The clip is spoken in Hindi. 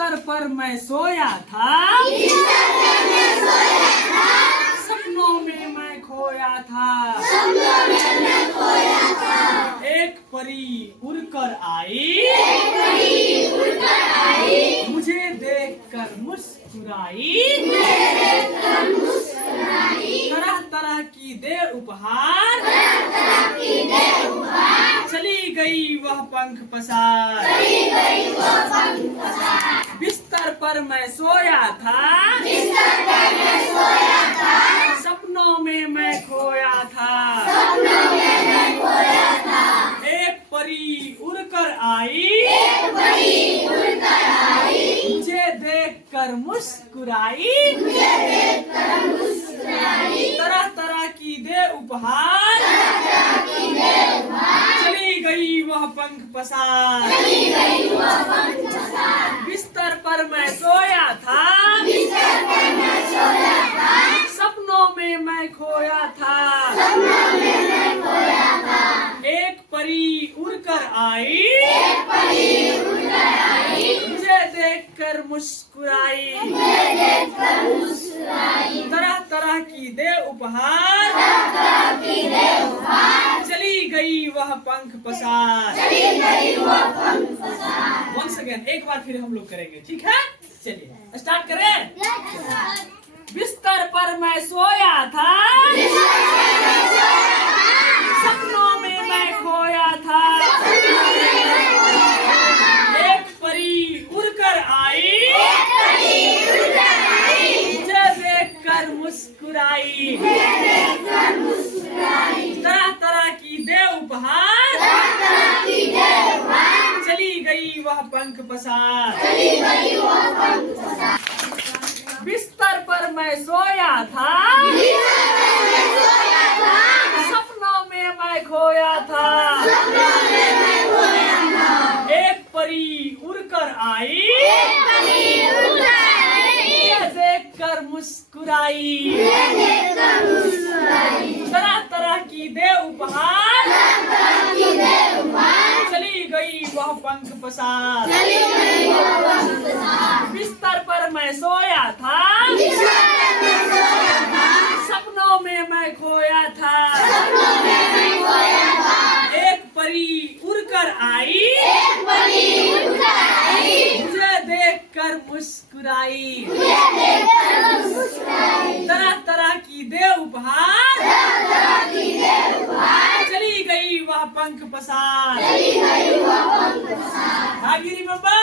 बिस्तर पर मैं सोया था, सपनों में मैं खोया था। एक परी उड़कर आई, मुझे देखकर मुस्कुराई। तरह तरह की दे उपहार, चली गई वह पंख पसार। बिस्तर पर मैं सोया था, सपनों में मैं खोया था। एक परी उड़कर आई, मुझे देखकर मुस्कुराई। तरह तरह की दे उपहार, चली गई वह पंख पसार। बिस्तर पर मैं सोया था, सपनों में मैं खोया था। एक परी उड़कर आई, मुझे देखकर मुस्कुराई। तरह तरह की दे उपहार, चली गई वह पंख पसार। वंस अगेन, एक बार फिर हम लोग करेंगे, ठीक है? चलिए स्टार्ट करें। बिस्तर पर मैं सोया था, सपनों में मैं खोया था। एक परी उड़कर आई, मुझे देखकर मुस्कुराई। तरह तरह की दे उपहार, चली गई वह पंख पसार। बिस्तर पर मैं सोया था, सपनों में मैं खोया था। एक परी उड़कर आई, मुझे देखकर मुस्कुराई। तरह तरह की दे उपहार, चली गई वह पंख पसार। बिस्तर पर मैं सोया था, सपनों में मैं खोया था। एक परी उड़कर आई, मुझे देखकर मुस्कुराई। तरह तरह की दे उपहार, चली गई वह पंख पसार। Have you remember?